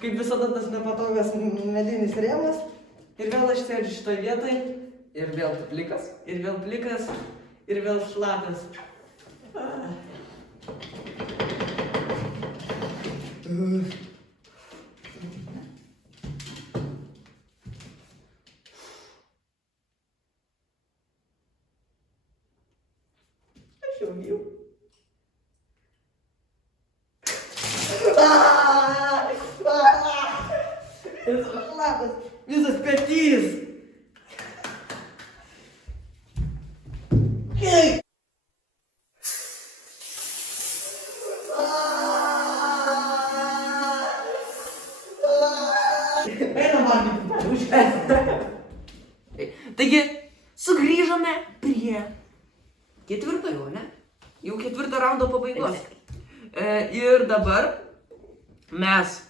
Kaip visada tas nepatogas medinis rėmas. Ir vėl aš sėdžiu šitoj vietoj. Ir vėl plikas. Ir vėl plikas. Ir vėl šlapias. Aš jau bijau. Visas šlapas. Visas petys. Taigi, sugrįžome prie ketvirtojo, ne? Jau ketvirto raundo pabaigos. Ir dabar mes...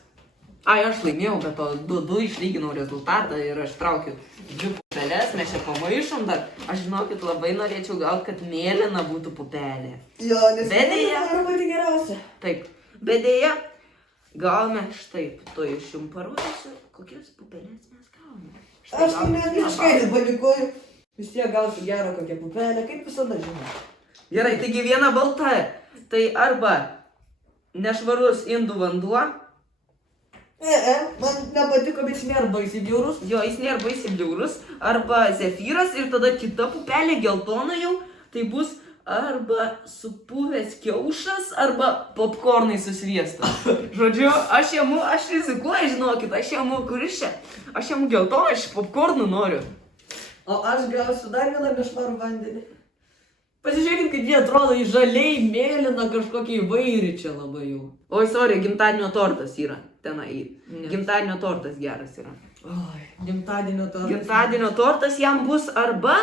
Aš laimėjau, bet to 2 išlyginau rezultatą ir aš traukiu 2 pupelės, mes čia pamaišom dar. Aš žinokit, labai norėčiau gal, kad mėlyna būtų pupelė. Jo, nes Bedėja. tai pati geriausia. Taip, bet dėja, gavome štai, to iš jums parodysiu, kokias pupelės mes gavome. Aš tai net visiškai nepanikuoju. Vis tiek gausiu gerą kokią pupelę, kaip visada žinau. Gerai, taigi viena balta, tai arba nešvarus indų vanduo. Man nepatiko, bet jis nėra baisiai bjaurus. Jo, jis nėra baisiai bjaurus. Arba zefyras ir tada kita pupelė geltona jau, tai bus arba supuvęs kiaušas, arba popkornai su sviestu. Žodžiu, aš rizikuoju, žinokit, aš jėmu, kuris čia? Aš jėmu geltoną, aš popkornų noriu. O aš gausiu dar vieną nešvarų vandenį. Pasižiūrėkit, kaip jie atrodo į žaliai, mėlyną kažkokį įvairį čia labai jau. Oi, sorry, gimtadienio tortas yra tenai. Gimtadienio tortas geras yra. Oi, gimtadienio tortas. Gimtadienio tortas jam bus arba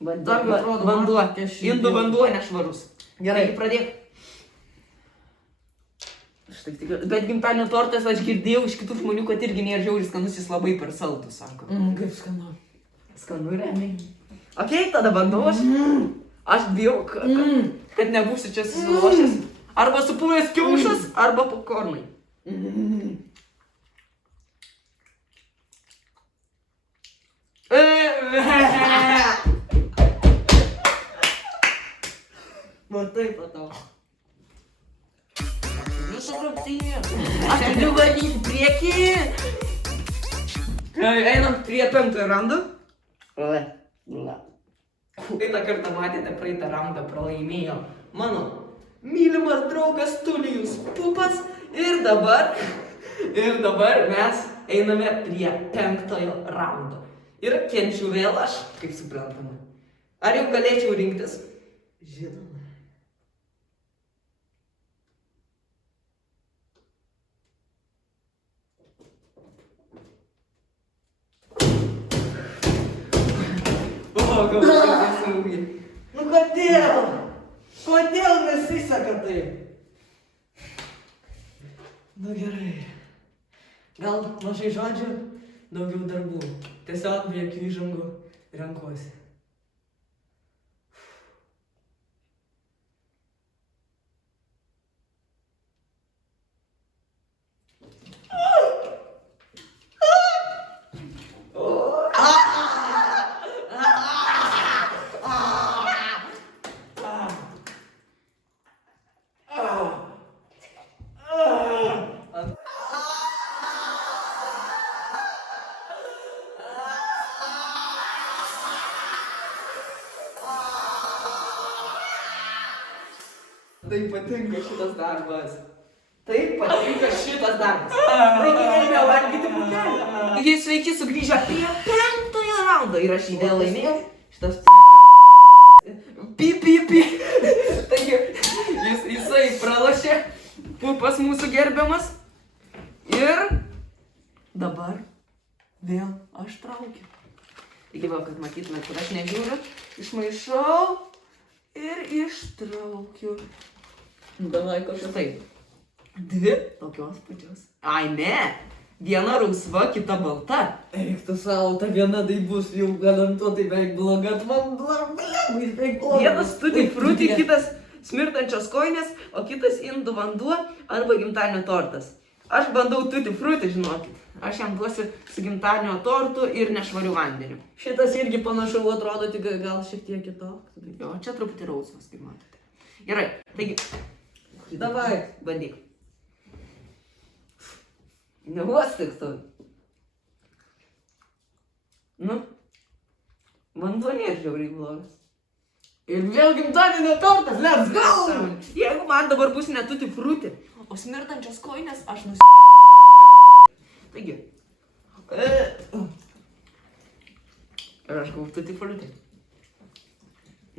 vanduo. Indų vanduo nešvarus. Gerai. Taigi pradėk. Bet gimtadienio tortas aš girdėjau iš kitų žmonių, kad irgi nėra žiauriai skanus, jis labai per saldus, sako. Kaip skanu. Skanu remiai. Okei, tada vanduo. Aš bijau, kad nebūsiu čia susilošęs. Arba supuvęs kiaušas, arba popkornai. Va taip patau. Visą kraptyje. Aš turiu valyti priekį. Einam prie 5 raundo. Praeitą kartą matėte, praeitą raundą pralaimėjo mano mylimas draugas Tulijus Pupas. Ir dabar mes einame prie 5 raundo. Ir kenčiu vėl aš, kaip suprantama. Ar jau galėčiau rinktis? Žinoma. Nu kodėl? Kodėl nesiseka taip? Nu gerai. Gal mažai žodžių, daugiau darbų. Tiesiog be jokių įžangų renkuosi. Tai patinka šitas darbas. Taip patinka šitas darbas. Taigi nereikia valgyti pukelį. Taigi sveiki sugrįžę prie 5 raundo. Ir aš įdėl laimėjau. Šitas pi. Taigi jisai pralošė. Pupas mūsų gerbiamas. Ir dabar vėl aš traukiu. Taigi va, kad matytumėt, kad aš nežiūriu. Išmaišau ir ištraukiu. Davai kažkaip. Štai. 2 tokios pačios. Ai ne, viena rausva, kita balta. Eik tu savo, ta viena tai bus jau garantuotai beveik bloga. Man beveik bloga. Vienas tutti frutti, kitas smirtančios kojinės, o kitas indų vanduo arba gimtadienio tortas. Aš bandau tutti frutti, žinokit. Aš jam duosiu su gimtadienio tortu ir nešvariu vandeniu. Šitas irgi panašu atrodo, tik gal šiek tiek kitoks. Jo, čia truputį rausvas, kaip matote. Gerai, taigi. Davai. Bandyk. Neuostik tu. Nu. Vanduo nėra žiauriai blogas. Ir vėl gimtadienio tortas, let's go! Jeigu man dabar bus ne tutti frutti, o smirdančios kojinės, aš Taigi. Ir aš gavau tutti frutti.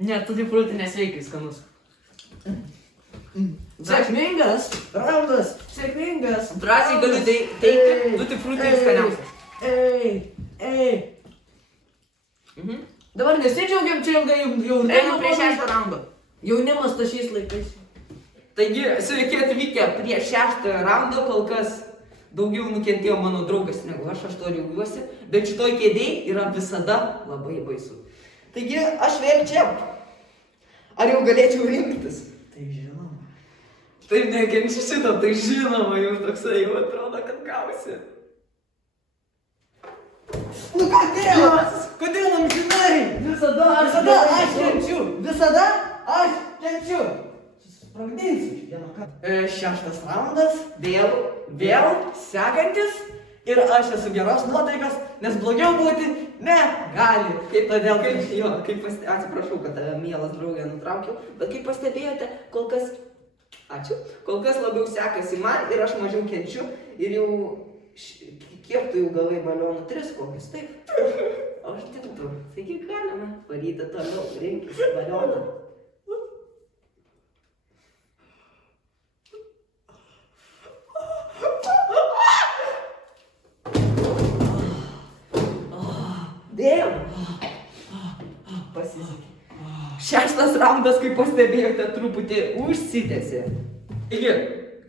Ne, tutti frutti nesveikai skanus. Sėkmingas. Raundas, sėkmingas. Drąsiai galiu teikti, tutti frutti skaniausias. Ei. Dabar nesidžiaugiam, čia ilgai jau... Einam prie 6 raundo. Jaunimas ta šiais laikais. Taigi, sveiki atvykę prie 6 raundo, kol kas daugiau nukentėjo mano draugas negu aš to džiaugiuosi, bet šitoj kėdėj yra visada labai baisu. Taigi, aš vėl čia. Ar jau galėčiau rinktis? Tai žinoma. Taip nekenčiu šito, tai žinoma, jau toksai jau atrodo, kad gausi. Nu kodėl amžinai? Visada aš kenčiu. Visada aš kenčiu. Sprogdinsiu vieną kartą. 6 raundas, vėl sekantis. Ir aš esu geros nuotaikos, nes blogiau būti negali. Atsiprašau, kad tave mielas draugė nutraukiau, bet kaip pastebėjote, kol kas labiau sekasi man ir aš mažiau kenčiu ir jau, kiek tu jau gavai balionų? 3 kokius, taip? O aš tik 2, taigi galime varyti toliau, rinkis balioną. Dėl. Pasisekė. 6 raundas, kaip pastebėjote, truputį užsitęsė. Taigi,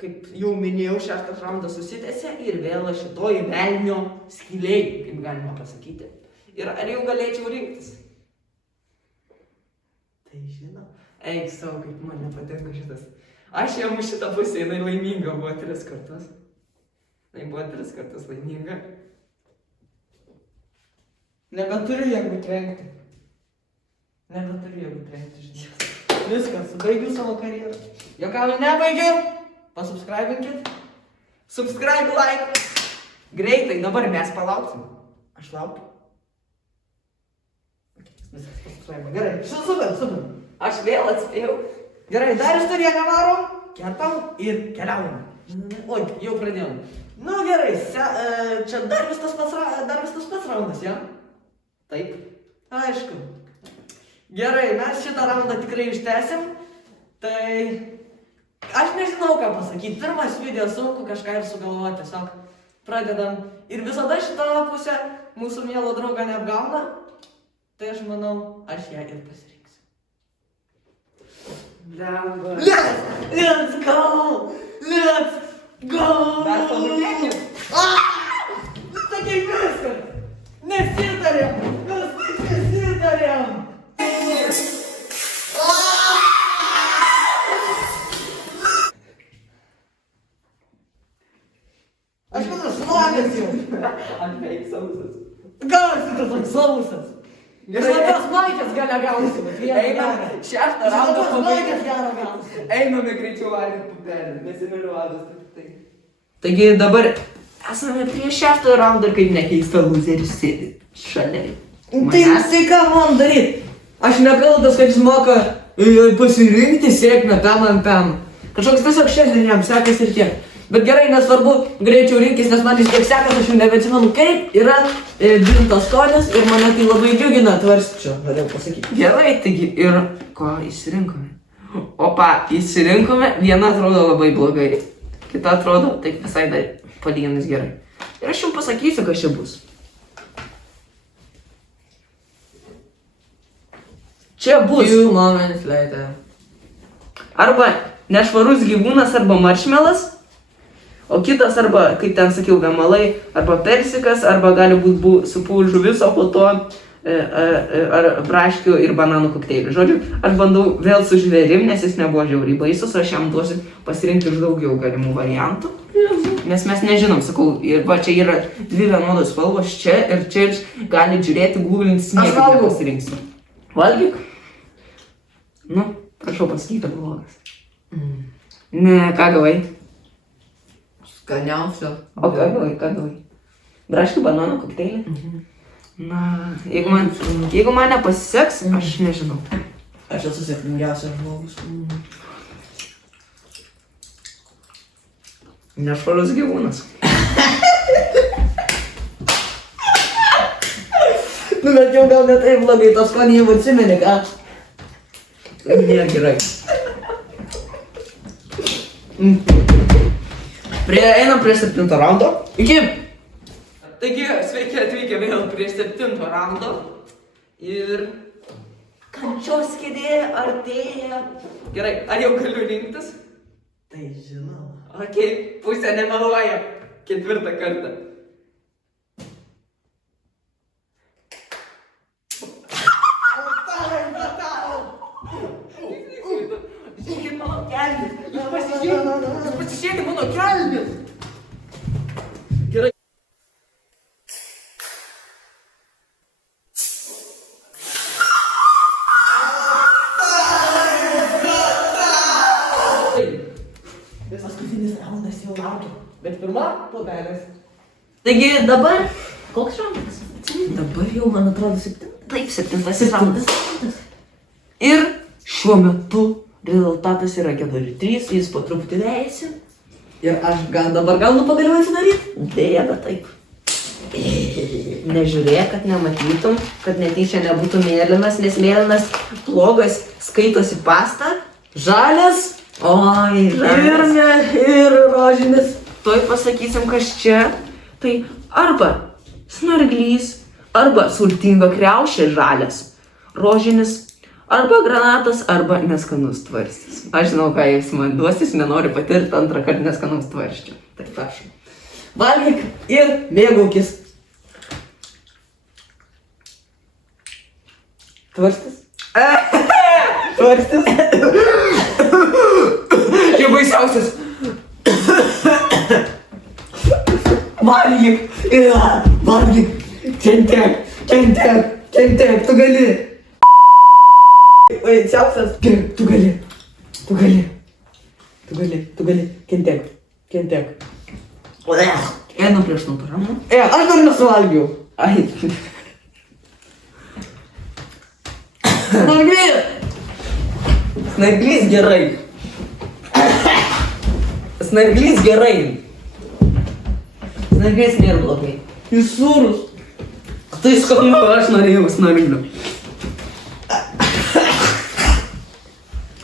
kaip jau minėjau, 6 raundas užsitęsė ir vėl šitoj velnio skylėj, kaip galima pasakyti. Ir ar jau galėčiau rinktis? Tai žinau. Eik savo, kaip man nepatinka šitas. Aš jam už šitą pusę, jinai laiminga buvo 3 kartus. Jinai buvo 3 kartus laiminga. Nebeturiu jėgų trenkti. Žinai. Viskas, baigiu savo karjerą. Jokauju, nebaigiau. Pasubscribinkit. Subscribe, like. Greitai, dabar mes palauksim. Aš laukiu. Viskas, pasubscribe. Gerai, super. Aš vėl atspėjau. Gerai, dar istoriją varom, kertam ir keliaujam. Oi, jau pradėjom. Nu gerai, čia dar vis tas pats raundas, ja? Taip. Aišku. Gerai, mes šitą raundą tikrai ištęsim. Tai... Aš nežinau, ką pasakyti. Pirmas video sunku kažką ir sugalvoti. Tiesiog pradedam. Ir visada šitą pusę mūsų mielo draugą neapgauna. Tai aš manau, aš ją ir pasirinksiu. Lemba. Let's go! Dar pagrūdėkim. Sakai viskas! Nesitarėm! Aš manau, šlagas jau. Aš beveik sausas. Gausi tu toks sausas. Šlapios maikės gale gausi, bet vieną Einame, gerą. 6 raundą Šlapios maikės gerą gausi. Einame greičiau valgyti pupelį, nesimiliu vadas. Taigi dabar esame prie 6 raundą ir kaip nekeista loseris sėdi šalia. Tai ką man daryt? Aš nekaltas, kad jis moka pasirinkti sėkmę pem. Kažkoks tiesiog šiandien jam sekasi ir tiek. Bet gerai, nesvarbu, greičiau rinkis, nes man vis tiek sekas, aš jau nebeatsimenu, kaip yra džintos skonis ir mane tai labai džiugina, tvarstyčiau, norėjau pasakyti. Gerai, taigi ir ko išsirinkome? Opa, išsirinkome, viena atrodo labai blogai, kita atrodo taip visai dar palyginus gerai. Ir aš jums pasakysiu, kas čia bus. Čia bus Few moments later. arba nešvarus gyvūnas arba maršmelas, o kitas arba, kaip ten sakiau, gamalai, arba persikas, arba gali būti supūl žuvis, o po to ar braškių ir bananų kokteilių. Žodžiu, aš bandau vėl su žvėrim, nes jis nebuvo žiauriai baisus, aš jam duosiu pasirinkti iš daugiau galimų variantų. Nes mes nežinom, sakau, ir va čia yra dvi vienodos spalvos, čia ir gali žiūrėti, googlintis, niekaip nepasirinksi. Valgyk? Nu, prašau pasakyti, kad blogas. Ne, ką gavai? Skaniausia. O ką gavai? Braškių bananų kokteilį? Na, jeigu man nepasiseks, aš nežinau. Aš esu sėkmingiausias žmogus. Nešvarus gyvūnas. Nu, bet jau gal ne taip blogai, tos skonį jau atsimeni, ką? Nėra gerai. Einam prie 7 raundo. Iki! Taigi, sveiki atvykę vėl prie 7 raundo. Ir kančios kėdė artėja. Gerai, ar jau galiu rinktis? Tai žinau. Okei, pusė nemeluoja. 4 kartą. Žiūrėkit mano kelnis. Jūs pasižiūrėkit mano kelnis. Gerai. Paskutinis raundas jau laukia. Bet pirma, puodelis. Taigi dabar, Koks raundas? dabar jau Man atrodo 7. taip 7 raundas. Ir šiuo metu rezultatas yra 4-3, jis po truputį vejasi. Ir aš dabar gal pagaliau atsidaryti? Dėja, bet taip. Nežiūrėk, kad nematytum, kad netyčia nebūtų mėlynas, nes mėlynas blogas skaitosi pasta. Žalias. Oi, žalias. Ir rožinis. Tuoj pasakysim, kas čia. Tai arba snarglys, arba sultinga kriaušė žalias, rožinis, arba granatas, arba neskanus tvarstis. Aš žinau, ką jūs man duosis, nenoriu patirti antrą kartą neskanus tvarsčių. Tai prašau. Valgyk ir mėgaukis. Tvarstis? Tvarstis. Čia baisiausias. Valgyk. Valgyk. Kentėk. Tu gali. Oi, siausias. Tu gali. Kentėk. Einam prieš nutarą. Aš dar nesuvalgiau. Ai. Snarglys gerai. Snarglys nėra blogai. Jis sūrus. Tai skanu, aš norėjau snarglių.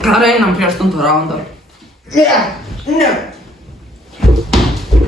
Ar einam prie 8 raundo? Ne.